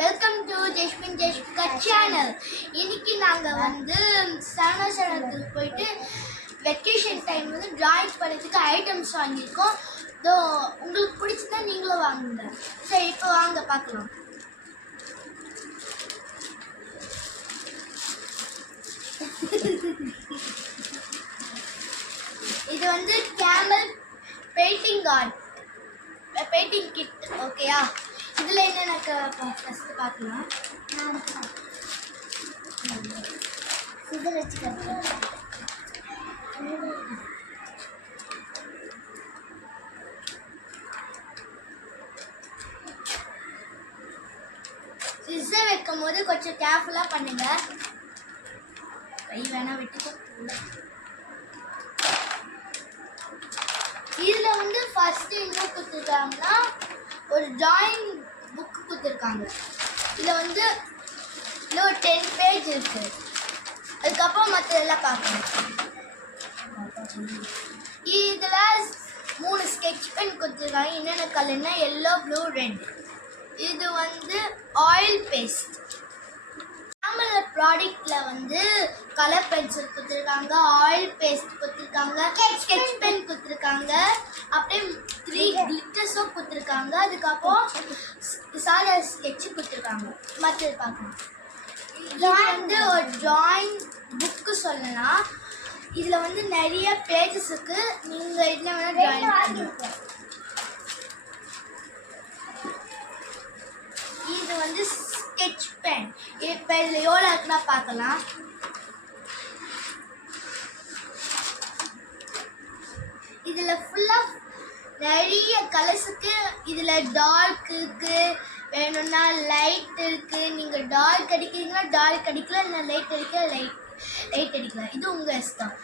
Welcome to ஜெஷ்மிகா channel. இன்னைக்கு நாங்கள் வந்து சரணத்துக்கு போயிட்டு வெக்கேஷன் டைம் வந்து டிராயிங் பண்ணுறதுக்கு ஐட்டம்ஸ் வாங்கியிருக்கோம். இதோ உங்களுக்கு பிடிச்சதா நீங்களும் வாங்குங்க. சரி, இப்போ வாங்க பார்க்கலாம். இது வந்து கேமல் பெயிண்டிங் கிட். ஓகேயா? இதில் என்னென்ன ஃபஸ்ட்டு பார்க்கலாம். இதில் வச்சுக்கிறேன். சிஸ்ஸர் வைக்கும் போது கொஞ்சம் கேர்ஃபுல்லாக பண்ணுங்க. கை வேணா விட்டுக்கோ. இதில் வந்து ஃபஸ்ட்டு என்ன கொடுத்துருக்காங்கன்னா ஒரு டிராயிங் புக்கு கொடுத்துருக்காங்க. இதில் வந்து இதில் ஒரு 10 பேஜ் இருக்குது. அதுக்கப்புறம் மற்றதெல்லாம் பார்க்கணும். இதில் 3 ஸ்கெட்ச் பென் கொடுத்துருக்காங்க. என்னென்ன கலர்னா எல்லோ, ப்ளூ, ரெட். இது வந்து ஆயில் பேஸ்ட். கேமல் ப்ராடக்டில் வந்து கலர் பென்சில் கொடுத்துருக்காங்க, ஆயில் பேஸ்ட் கொடுத்துருக்காங்க, ஸ்கெட்ச் பென் கொடுத்துருக்காங்க, அப்படியே 3 கிளிட்டர்ஸும் கொடுத்துருக்காங்க. அதுக்கப்புறம் சாதா ஸ்கெட்சு கொடுத்துருக்காங்க. மற்றது பார்க்கணும். இது வந்து ஒரு டிராயிங் புக்கு சொல்லலாம். இதில் வந்து நிறைய பேஜஸ் இருக்குது. நீங்கள் இதில் வேணால் டிராயிங் பண்ணுங்க. இது வந்து ஸ்கெட்ச் பென். இப்போ இதில் எவ்வளோ இருக்குன்னா பார்க்கலாம். இதில் ஃபுல்லாக நிறைய கலர்ஸுக்கு. இதில் டார்க் இருக்குது, வேணும்னா லைட் இருக்குது. நீங்கள் டார்க் அடிக்கிறீங்கன்னா டார்க் அடிக்கலாம், இல்லை லைட் அடிக்க லைட் அடிக்கலாம். இது உங்கள் இஷ்டம்.